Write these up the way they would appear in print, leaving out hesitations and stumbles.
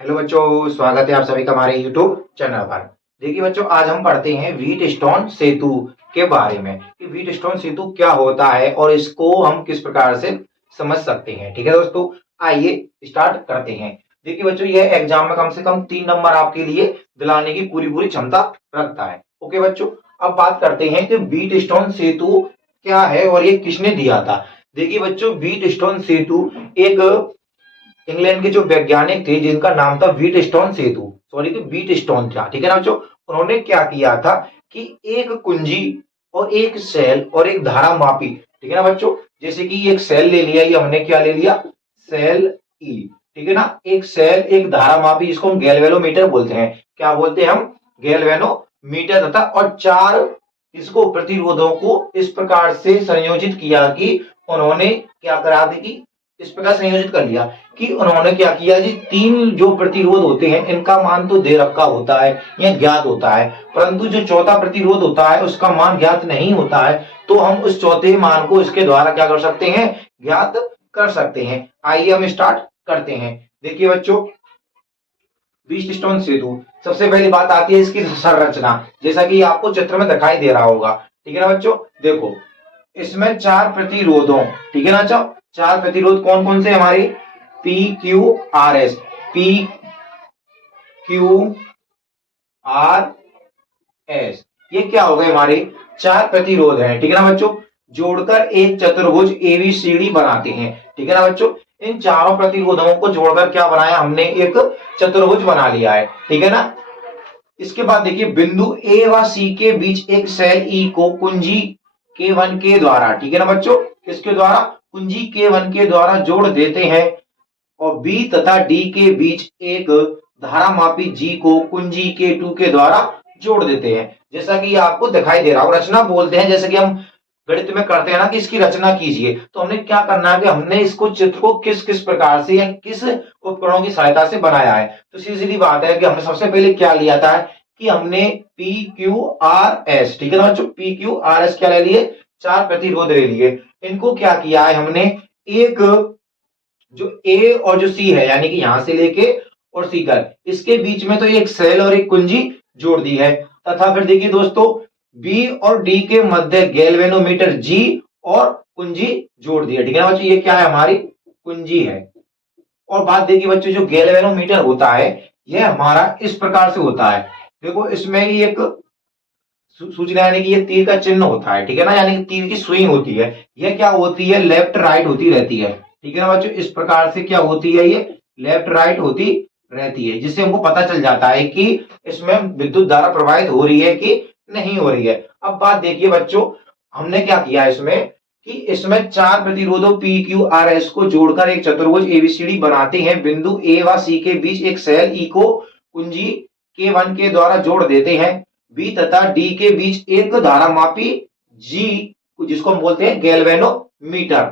Hello बच्चों, स्वागत है आप सभी का हमारे यूट्यूब चैनल पर। देखिए बच्चों, आज हम पढ़ते हैं व्हीटस्टोन सेतु के बारे में कि व्हीटस्टोन सेतु क्या होता है और इसको हम किस प्रकार से समझ सकते हैं। ठीक है दोस्तों, आइए स्टार्ट करते हैं। देखिए बच्चों, यह एग्जाम में कम से कम 3 नंबर आपके लिए दिलाने की पूरी पूरी क्षमता रखता है। ओके बच्चों, अब बात करते हैं कि व्हीटस्टोन सेतु क्या है और ये किसने दिया था। देखिए बच्चों, व्हीटस्टोन सेतु एक इंग्लैंड के जो वैज्ञानिक थे जिनका नाम था व्हीटस्टोन सेतु, सॉरी तो व्हीटस्टोन था। ठीक है ना बच्चों, उन्होंने क्या किया था कि एक कुंजी और एक सेल और एक धारा मापी। ठीक है ना बच्चों, जैसे कि एक सेल ले लिया, ये हमने क्या ले लिया, सेल ई। ठीक है ना, एक सेल एक धारा मापी जिसको हम गैल्वेनोमीटर बोलते हैं। क्या बोलते हैं हम, गैल्वेनोमीटर। तथा और चार इसको प्रतिरोधों को इस प्रकार से संयोजित किया कि उन्होंने क्या करा दी कि इस प्रकार संयोजित कर लिया कि उन्होंने क्या किया जी, तीन जो प्रतिरोध होते हैं इनका मान तो दे रखा होता है या ज्ञात होता है, परंतु जो चौथा प्रतिरोध होता है उसका मान ज्ञात नहीं होता है। तो हम उस चौथे मान को इसके द्वारा क्या कर सकते हैं, ज्ञात कर सकते हैं। आइए हम स्टार्ट करते हैं। देखिए बच्चों, व्हीटस्टोन सेतु, सबसे पहली बात आती है इसकी संरचना, जैसा कि आपको चित्र में दिखाई दे रहा होगा। ठीक है ना बच्चों, देखो इसमें चार प्रतिरोधों, ठीक है ना बच्चों, चार प्रतिरोध कौन कौन से हमारे, P Q R S, P Q R S, ये क्या हो गए हमारे चार प्रतिरोध हैं। ठीक है ना बच्चों, जोड़कर एक चतुर्भुज एबीसीडी बनाते हैं। ठीक है ना बच्चों, इन चारों प्रतिरोधों को जोड़कर क्या बनाया हमने, एक चतुर्भुज बना लिया है। ठीक है ना, इसके बाद देखिए बिंदु ए व सी के बीच एक सेल ई को कुंजी K1 के द्वारा, ठीक है ना बच्चों, किसके द्वारा, कुंजी K1 के द्वारा जोड़ देते हैं। और बी तथा डी के बीच एक धारा मापी जी को कुंजी K2 के द्वारा जोड़ देते हैं। जैसा कि आपको दिखाई दे रहा हो, रचना बोलते हैं, जैसे कि हम गणित में करते हैं ना कि इसकी रचना कीजिए, तो हमने क्या करना है कि हमने इसको चित्र को किस किस प्रकार से या किस उपकरणों की सहायता से बनाया है। तो सीधी बात है कि हमने सबसे पहले क्या लिया था कि हमने पी क्यू आर एस, ठीक है ना बच्चों, पी क्यू आर एस क्या ले लिए, चार प्रतिरोध ले लिए। इनको क्या किया है हमने, एक जो ए और जो सी है, यानी कि यहां से लेके और सी कर, इसके बीच में तो एक सेल और एक कुंजी जोड़ दी है। तथा फिर देखिए दोस्तों, बी और डी के मध्य गैल्वेनोमीटर जी और कुंजी जोड़ दी है। ठीक है ना बच्चों, ये क्या है, हमारी कुंजी है। और बात देखिए बच्चों, जो गैल्वेनोमीटर होता है यह हमारा इस प्रकार से होता है। देखो इसमें ही एक सूचना, यानी कि ये तीर का चिन्ह होता है। ठीक है ना, यानी कि तीर की सुई होती है, यह क्या होती है, लेफ्ट राइट होती रहती है। ठीक है ना बच्चों, इस प्रकार से क्या होती है, ये लेफ्ट राइट होती रहती है, जिससे हमको पता चल जाता है कि इसमें विद्युत धारा प्रवाहित हो रही है कि नहीं हो रही है। अब बात देखिए बच्चों, हमने क्या किया इसमें कि इसमें चार प्रतिरोधों पी क्यू आर एस को जोड़कर एक चतुर्भुज एबीसीडी बनाते हैं। बिंदु ए व सी के बीच एक सेल ई को कुंजी K1 के द्वारा जोड़ देते हैं। बी तथा डी के बीच एक धारा मापी जी, जिसको हम बोलते हैं गैल्वेनोमीटर,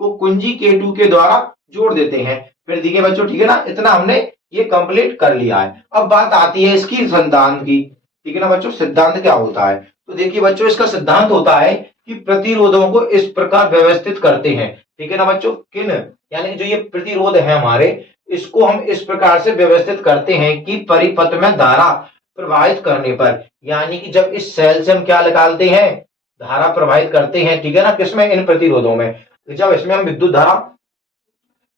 को कुंजी K2 के द्वारा जोड़ देते हैं। फिर देखिए बच्चों, ठीक है ना, इतना हमने ये कंप्लीट कर लिया है। अब बात आती है इसकी सिद्धांत की। ठीक है ना बच्चों, सिद्धांत क्या होता है, तो देखिए बच्चों, इसका सिद्धांत होता है कि प्रतिरोधों को इस प्रकार व्यवस्थित करते हैं। ठीक है ना बच्चों, किन, यानी जो ये प्रतिरोध है हमारे, इसको हम इस प्रकार से व्यवस्थित करते हैं कि परिपथ में धारा प्रवाहित करने पर, यानी कि जब इस सेल से हम क्या निकालते हैं, धारा प्रवाहित करते हैं। ठीक है ना, किसमें, इन प्रतिरोधों में, जब इसमें हम विद्युत धारा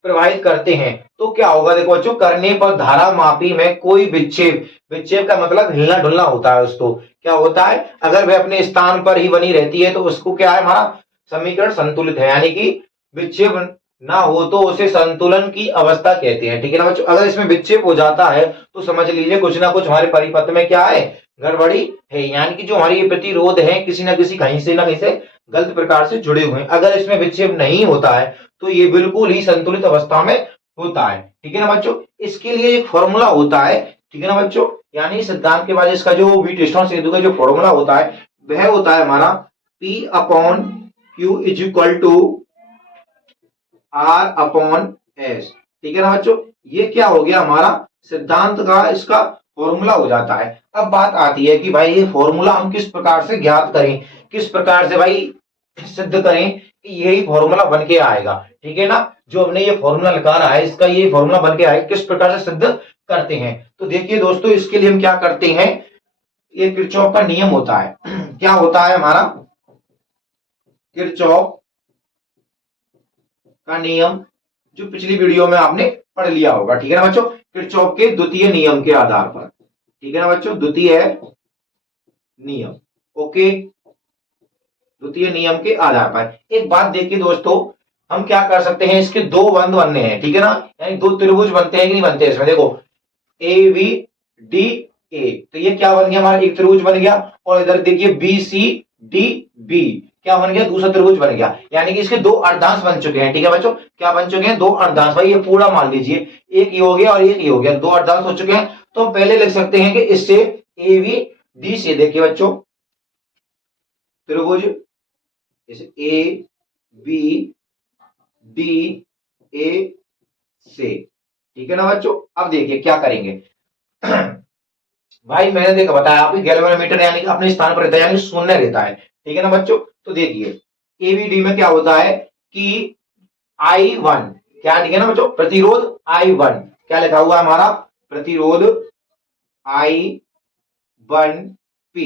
प्रवाहित करते हैं तो क्या होगा, देखो बच्चों, करने पर धारा मापी में कोई विक्षेप, विक्षेप का मतलब हिलना डुलना होता है, उसको क्या होता है, अगर वह अपने स्थान पर ही बनी रहती है तो उसको क्या है, हमारा समीकरण संतुलित है, यानी कि विक्षेप ना हो तो उसे संतुलन की अवस्था कहते हैं। ठीक है ना बच्चों, अगर इसमें विक्षेप हो जाता है तो समझ लीजिए कुछ ना कुछ हमारे परिपथ में क्या है, गड़बड़ी है, यानी कि जो हमारी ये प्रतिरोध है किसी ना किसी कहीं से ना कहीं से गलत प्रकार से जुड़े हुए हैं। अगर इसमें विक्षेप नहीं होता है तो ये बिल्कुल ही संतुलित अवस्था में होता है। ठीक है ना बच्चों, इसके लिए एक फॉर्मूला होता है। ठीक है ना बच्चों, यानी सिद्धांत के बाद इसका जो व्हीटस्टोन सेतु का जो फॉर्मूला होता है वह होता है हमारा P upon Q is equal to R upon S। ठीक है ना बच्चों, ये क्या हो गया, हमारा सिद्धांत का इसका फॉर्मूला हो जाता है। अब बात आती है कि भाई ये फॉर्मूला हम किस प्रकार से ज्ञात करें, किस प्रकार से भाई सिद्ध करें कि यही फॉर्मूला बन के आएगा। ठीक है ना, जो हमने ये फॉर्मूला निकाला है इसका ये फॉर्मूला बन के आएगा, किस प्रकार से सिद्ध करते हैं। तो देखिए दोस्तों, इसके लिए हम क्या करते हैं, ये किरचॉफ का नियम होता है। क्या होता है हमारा, किरचॉफ का नियम, जो पिछली वीडियो में आपने पढ़ लिया होगा, ठीक है ना बच्चों, किरचॉफ के द्वितीय नियम के आधार पर, ठीक है ना बच्चों, द्वितीय नियम, ओके, द्वितीय नियम के आधार पर। एक बात देखिए दोस्तों, हम क्या कर सकते हैं, इसके दो बंद बनने हैं, ठीक है ना, यानी दो त्रिभुज बनते हैं कि नहीं बनते इसमें, देखो ए बी डी ए, तो ये क्या बन गया हमारा, एक त्रिभुज बन गया। और इधर देखिए बी सी डी बी, क्या बन गया, दूसरा त्रिभुज बन गया। यानी कि इसके दो अर्धांश बन चुके हैं, ठीक है बच्चों, क्या बन चुके हैं, दो अर्धांश। भाई ये पूरा मान लीजिए, एक ये हो गया और एक ये हो गया, दो अर्धांश हो चुके हैं। तो हम पहले लिख सकते हैं कि इससे ए बी डी से, देखिए बच्चों, त्रिभुज ए बी डी ए से, ठीक है ना बच्चों। अब देखिए क्या करेंगे। भाई मैंने देखा बताया आपको, गैल्वेनोमीटर यानी कि अपने स्थान पर रहता है, यानी शून्य रहता है, ठीक है ना बच्चों। तो देखिए एबीडी में क्या होता है कि I1, क्या, ठीक है ना बच्चों, प्रतिरोध I1, क्या लिखा हुआ हमारा, प्रतिरोध I1P।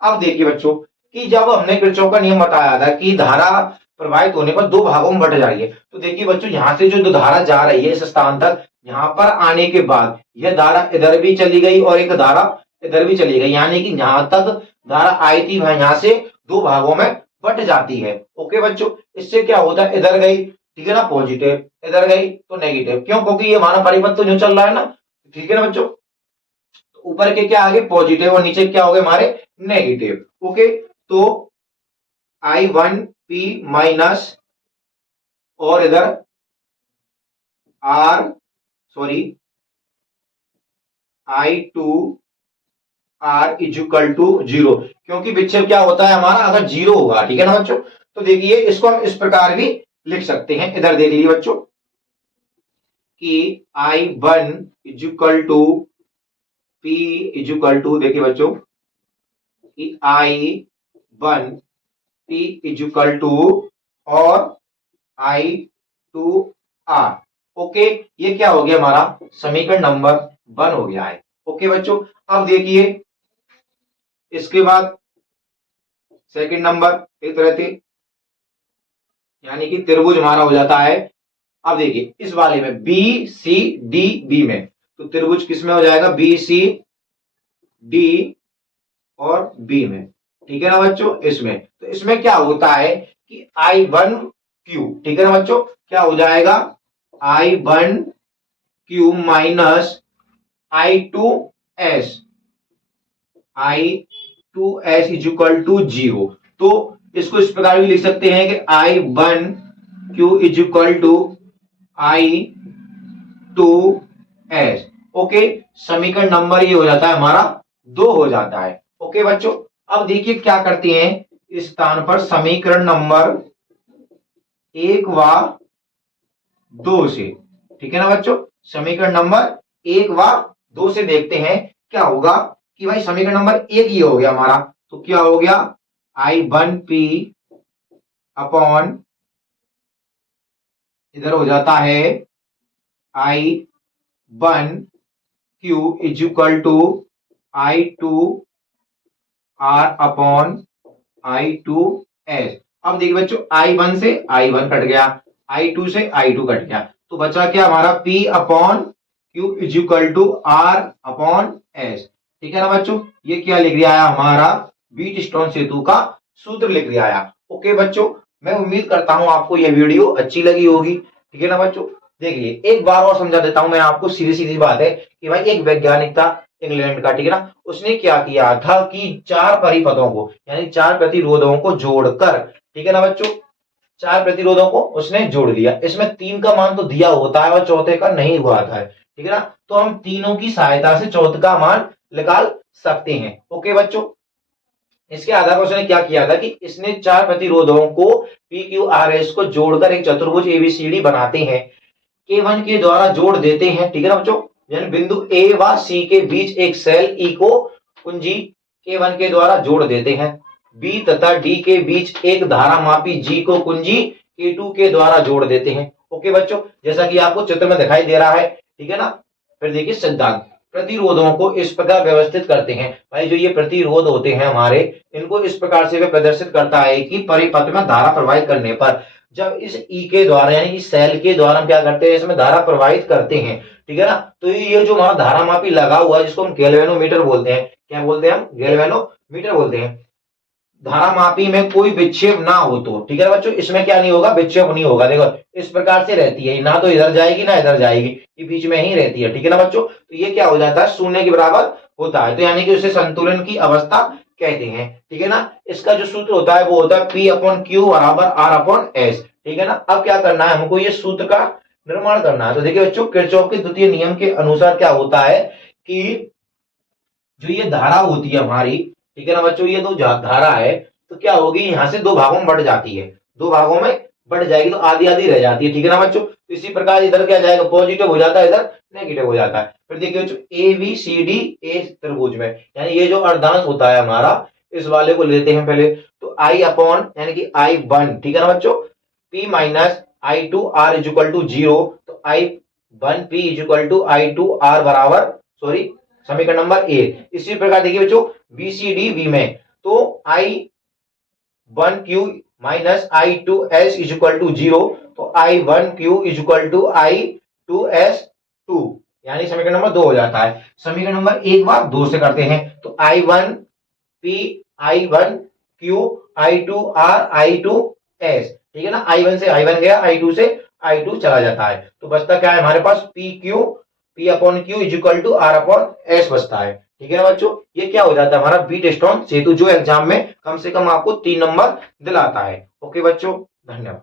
अब देखिए बच्चों कि जब हमने किरचॉफ का नियम बताया था कि धारा प्रवाहित होने पर दो भागों में बट जा रही है, तो देखिए बच्चों यहां से जो धारा जा रही है इस स्थान तक, यहां पर आने के बाद यह धारा इधर भी चली गई और एक धारा इधर भी चली गई, यानी कि यहां तक धारा आई थी वह यहां से दो भागों में बट जाती है। ओके बच्चों, इससे क्या होता है, इधर गई, ठीक है ना पॉजिटिव, इधर गई तो नेगेटिव, क्यों, क्योंकि ये हमारा परिपथ तो जो चल रहा है ना, ठीक है ना बच्चों। ऊपर के क्या आगे पॉजिटिव और नीचे क्या हो गए हमारे नेगेटिव। ओके, तो I1P माइनस और इधर I2R इक्वल टू 0, क्योंकि विक्षेप क्या होता है हमारा, अगर 0 होगा, ठीक है ना बच्चों। तो देखिए इसको हम इस प्रकार भी लिख सकते हैं, इधर देख लीजिए बच्चों कि I1 equal to P equal to, देखिए बच्चों कि I1P इक्वल टू और I2R। ओके, ये क्या हो गया हमारा, समीकरण नंबर 1 हो गया है। ओके बच्चों, अब देखिए इसके बाद सेकंड नंबर एक तरह से, यानी कि त्रिभुज हमारा हो जाता है। अब देखिए इस वाले में बी सी डी बी में, तो त्रिभुज किस में हो जाएगा, बी सी डी और बी में, ठीक है ना बच्चों। इसमें तो इसमें क्या होता है कि I1Q, ठीक है ना बच्चों, क्या हो जाएगा I1Q minus I2S is equal to 0। तो इसको इस प्रकार भी लिख सकते हैं कि I1Q is equal to I2S। Okay, समीकरण नंबर ये हो जाता है हमारा 2 हो जाता है। ओके बच्चों, अब देखिए क्या करते हैं, इस स्थान पर समीकरण नंबर 1 व 2 से, ठीक है ना बच्चों, समीकरण नंबर 1 व 2 से देखते हैं क्या होगा कि भाई समीकरण नंबर 1 ये हो गया हमारा, तो क्या हो गया I1P अपॉन इधर हो जाता है I1Q is equal to I2R upon I2S। अब देखिए बच्चों I1 से I1 कट गया, I2 से I2 कट गया, तो बचा क्या हमारा P upon Q is equal to R upon S, ठीक है ना बच्चों। ये क्या लिख दिया हमारा, व्हीट स्टोन सेतु का सूत्र लिख दिया। ओके बच्चों, मैं उम्मीद करता हूं आपको यह वीडियो अच्छी लगी होगी, ठीक है ना बच्चों। देखिए एक बार और समझा देता हूं मैं आपको, सीधी सीधी बात है कि भाई एक वैज्ञानिक था इंग्लैंड का, ठीक है ना, उसने क्या किया था कि 4 परिपथों को यानी 4 प्रतिरोधों को जोड़कर, ठीक है ना बच्चों, 4 प्रतिरोधों को उसने जोड़ दिया। इसमें 3 का मान तो दिया होता है और चौथे का नहीं हुआ था, ठीक है ना, तो हम तीनों की सहायता से चौथे का मान निकाल सकते हैं। ओके बच्चों, इसके आधार पर उसने क्या किया था कि इसने 4 प्रतिरोधों को PQRS को जोड़कर एक चतुर्भुज ABCD बनाते हैं, K1 के द्वारा जोड़ देते हैं, ठीक है ना बच्चों, यानी बिंदु A व C के बीच एक सेल E को कुंजी K1 के द्वारा जोड़ देते हैं, B तथा D के बीच एक धारामापी G को कुंजी K2 के द्वारा जोड़ देते हैं। ओके बच्चों, जैसा कि आपको चित्र में दिखाई दे रहा है, ठीक है ना। फिर देखिए सिद्धांत, प्रतिरोधों को इस प्रकार व्यवस्थित करते हैं। भाई जो ये प्रतिरोध होते हैं हमारे, इनको इस प्रकार से वे प्रदर्शित करता है कि परिपथ में धारा प्रवाहित करने पर जब इस ई के द्वारा यानी इस सेल के द्वारा हम क्या करते हैं, इसमें धारा प्रवाहित करते हैं, ठीक है ना। तो ये जो हमारा धारा मापी लगा हुआ है जिसको हम गैल्वेनोमीटर बोलते हैं, क्या बोलते हैं हम, गैल्वेनोमीटर बोलते हैं। धारा मापी में कोई विक्षेप ना हो तो, ठीक है ना बच्चों, इसमें क्या नहीं होगा, विक्षेप नहीं होगा। देखो इस प्रकार से रहती है, ना तो इधर जाएगी ना इधर जाएगी, ये बीच में ही रहती है, ठीक है ना बच्चों। तो ये क्या हो जाता है, शून्य के बराबर होता है, तो यानी कि उसे संतुलन की अवस्था कहते हैं, ठीक है ना। इसका जो सूत्र होता है वो होता है P अपॉन क्यू बराबर R अपॉन एस, ठीक है ना। अब क्या करना है हमको, ये सूत्र का निर्माण करना है। तो देखिए बच्चों, किरचॉफ के द्वितीय नियम के अनुसार क्या होता है कि जो ये धारा होती है हमारी, ठीक है ना बच्चों, ये दो धारा है तो क्या होगी, यहां से दो भागों में बढ़ जाती है, दो भागों में बढ़ जाएगी तो आधी आधी रह जाती है, ठीक है ना बच्चों। तो इसी प्रकार इधर क्या जाएगा, पॉजिटिव हो जाता है, इधर नेगेटिव हो जाता है। फिर देखिए बच्चों, A B C D A त्रिभुज में, यानी ये जो अर्धांश होता है हमारा, इस वाले को लेते हैं पहले। तो आई अपॉन यानी कि आई वन, ठीक है ना बच्चों, P minus I two R is equal to zero, तो I one P is equal to I two R बराबर, सॉरी समीकरण नंबर ए। इसी प्रकार देखिए बच्चों, बी सी डी वी में, तो I one Q minus I two S is equal to zero, तो I one Q is equal to I two S two, यानी समीकरण नंबर 2 हो जाता है। समीकरण नंबर 1 बार 2 से करते हैं, तो I one P I one Q I two R I two S, ठीक है ना। आई वन से आई वन गया, आई टू से आई टू चला जाता है, तो बचता क्या है हमारे पास, P Q P upon Q is equal to R upon S बचता है, ठीक है ना बच्चों। ये क्या हो जाता है हमारा व्हीटस्टोन सेतु, जो एग्जाम में कम से कम आपको 3 नंबर दिलाता है। ओके बच्चों, धन्यवाद।